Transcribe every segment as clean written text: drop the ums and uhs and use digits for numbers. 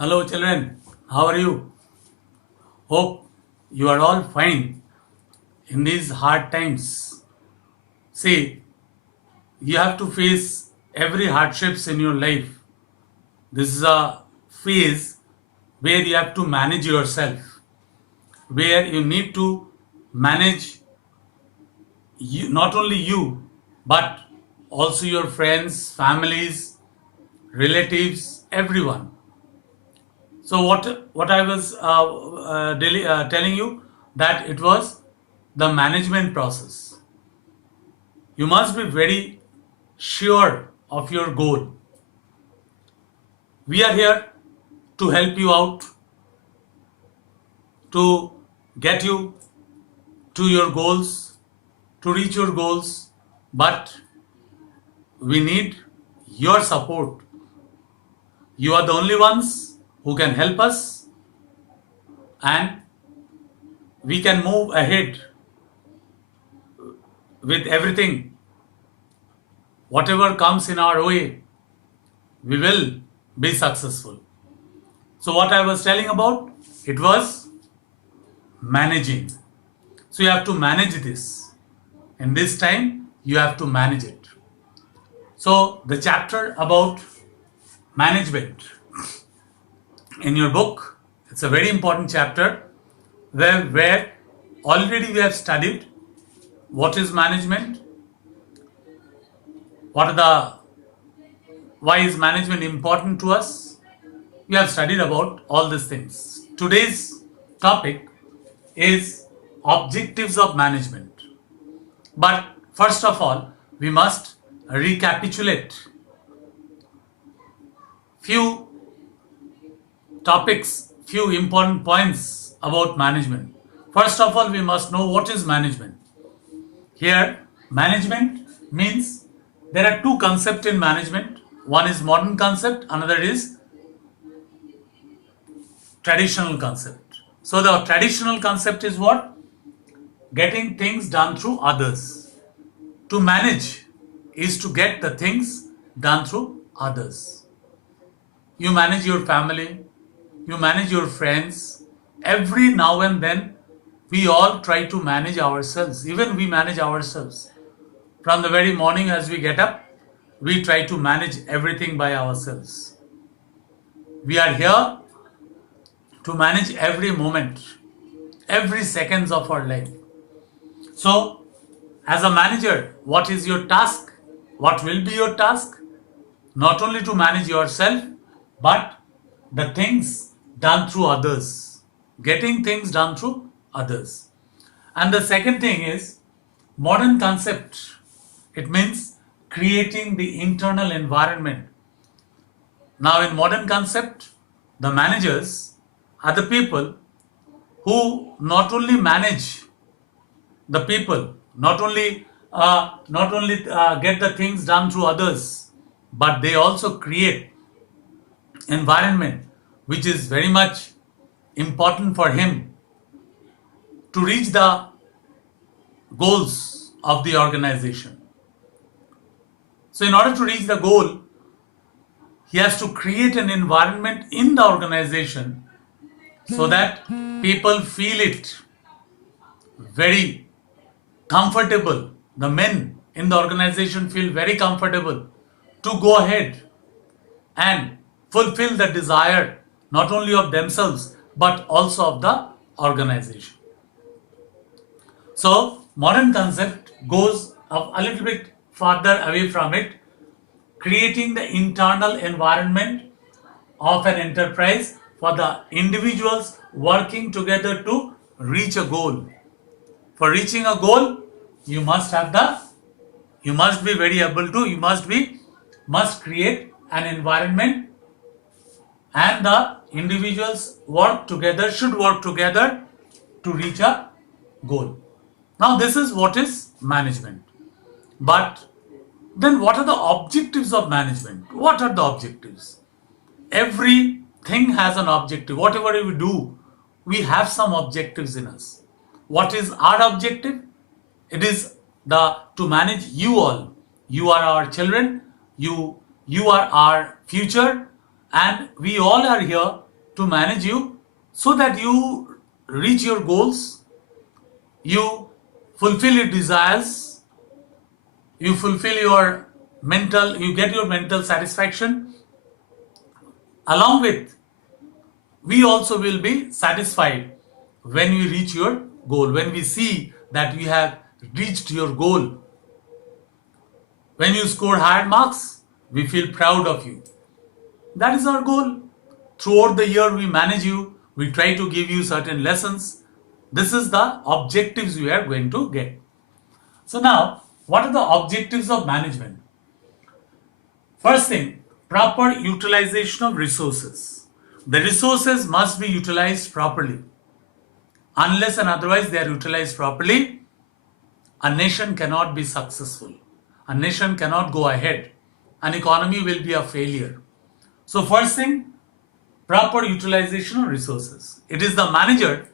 Hello, children. How are you? Hope you are all fine in these hard times. See, you have to face every hardships in your life. This is a phase where you have to manage yourself, where you need to manage you, not only you, but also your friends, families, relatives, everyone. So what I was telling you that it was the management process. You must be very sure of your goal. We are here to help you out, to get you to your goals, to reach your goals, but we need your support. You are the only ones who can help us, and we can move ahead with everything. Whatever comes in our way, we will be successful. So, what I was telling about, it was managing. So, you have to manage this. In this time, you have to manage it. So, the chapter about management in your book, it's a very important chapter where already we have studied what is management, what are why is management important to us. We have studied about all these things. Today's topic is objectives of management. But first of all, we must recapitulate few topics, few important points about management. First of all, we must know what is management. Here, management means there are two concepts in management. One is modern concept, another is traditional concept. So the traditional concept is what? Getting things done through others. To manage is to get the things done through others. You manage your family, you manage your friends. Every now and then, we all try to manage ourselves. Even we manage ourselves. From the very morning as we get up, we try to manage everything by ourselves. We are here to manage every moment, every seconds of our life. So, as a manager, what is your task? What will be your task? Not only to manage yourself, but the things done through others. Getting things done through others. And the second thing is modern concept. It means creating the internal environment. Now, in modern concept, the managers are the people who not only manage the people, not only get the things done through others, but they also create environment which is very much important for him to reach the goals of the organization. So, in order to reach the goal, he has to create an environment in the organization so that people feel it very comfortable. The men in the organization feel very comfortable to go ahead and fulfill the desire not only of themselves but also of the organization. So, modern concept goes a little bit farther away from it, creating the internal environment of an enterprise for the individuals working together to reach a goal. For reaching a goal, you must be very able to, must create an environment, and the individuals should work together to reach a goal. Now, this is what is management. But then what are the objectives of management? What are the objectives? Everything has an objective. Whatever we do, we have some objectives in us. What is our objective? It is to manage you all. You are our children. You are our future, and we all are here to manage you so that you reach your goals, you fulfill your desires, you fulfill your you get your mental satisfaction. Along with, we also will be satisfied when we reach your goal, when we see that we have reached your goal. When you score higher marks, we feel proud of you. That is our goal. Throughout the year, we manage you, we try to give you certain lessons. This is the objectives we are going to get. So now, what are the objectives of management? First thing, proper utilization of resources. The resources must be utilized properly. Unless and otherwise they are utilized properly, a nation cannot be successful. A nation cannot go ahead. An economy will be a failure. So first thing, proper utilization of resources. It is the manager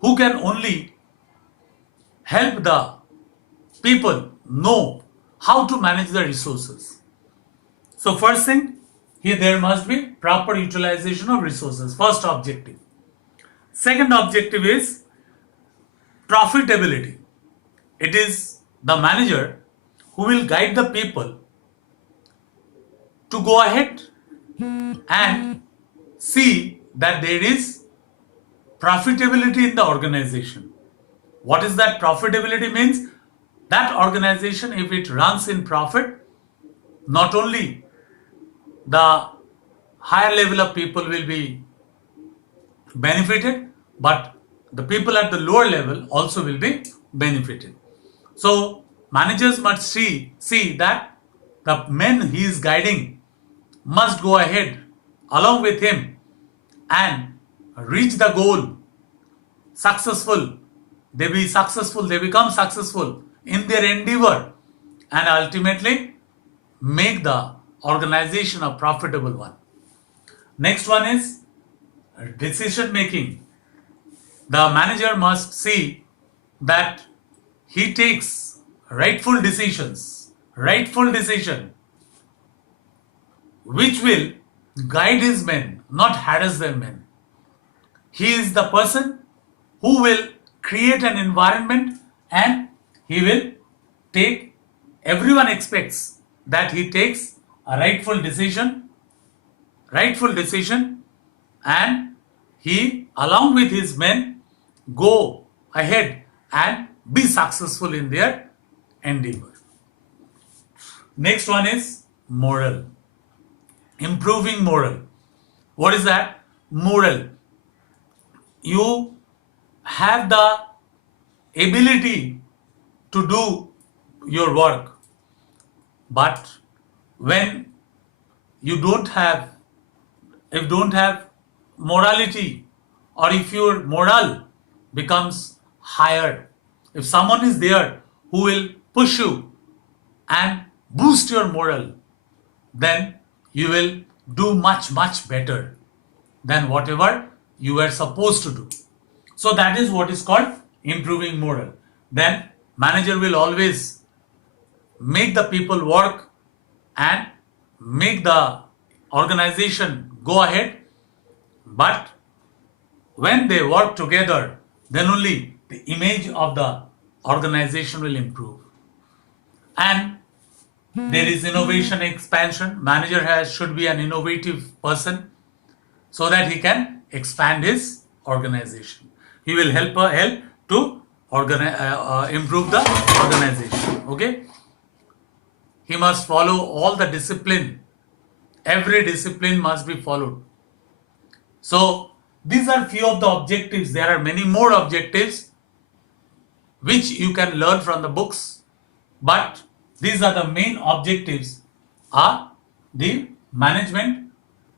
who can only help the people know how to manage the resources. So first thing, here there must be proper utilization of resources. First objective. Second objective is profitability. It is the manager who will guide the people to go ahead and see that there is profitability in the organization. What is that profitability means? That organization, if it runs in profit, not only the higher level of people will be benefited, but the people at the lower level also will be benefited. So managers must see that the men he is guiding must go ahead along with him and reach the goal successful. They become successful in their endeavor and ultimately make the organization a profitable one. Next one is decision making. The manager must see that he takes rightful decision which will guide his men, not harass their men. He is the person who will create an environment and he will take, everyone expects that he takes a rightful decision and he along with his men go ahead and be successful in their endeavor. Next one is moral. Improving moral. What is that? Moral. You have the ability to do your work, but when you don't have morality, or if your moral becomes higher, if someone is there who will push you and boost your moral, then you will do much better than whatever you were supposed to do. So that is what is called improving moral. Then manager will always make the people work and make the organization go ahead, but when they work together, then only the image of the organization will improve. And there is innovation expansion. Manager should be an innovative person so that he can expand his organization. He will help to improve the organization. Okay. He must follow all the discipline. Every discipline must be followed. So these are few of the objectives. There are many more objectives which you can learn from the books, but these are the main objectives the management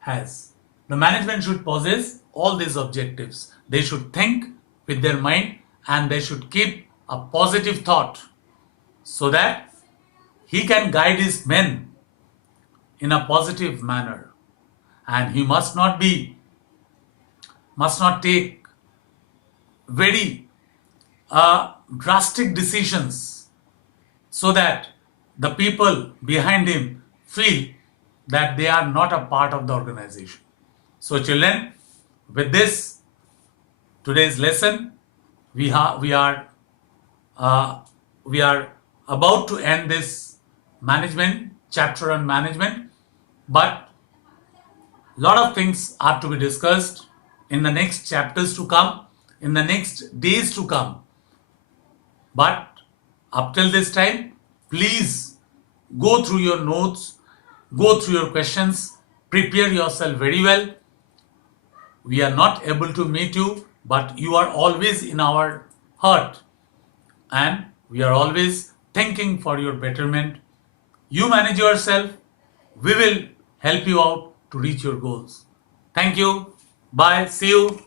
has. The management should possess all these objectives. They should think with their mind and they should keep a positive thought so that he can guide his men in a positive manner. And he must not take very drastic decisions so that the people behind him feel that they are not a part of the organization. So children, With this, today's lesson, we are uh, we are about to end this management chapter on management, but lot of things are to be discussed in the next chapters to come, in the next days to come. But up till this time, please go through your notes, go through your questions, prepare yourself very well. We are not able to meet you, but you are always in our heart, and we are always thinking for your betterment. You manage yourself, we will help you out to reach your goals. Thank you. Bye. See you.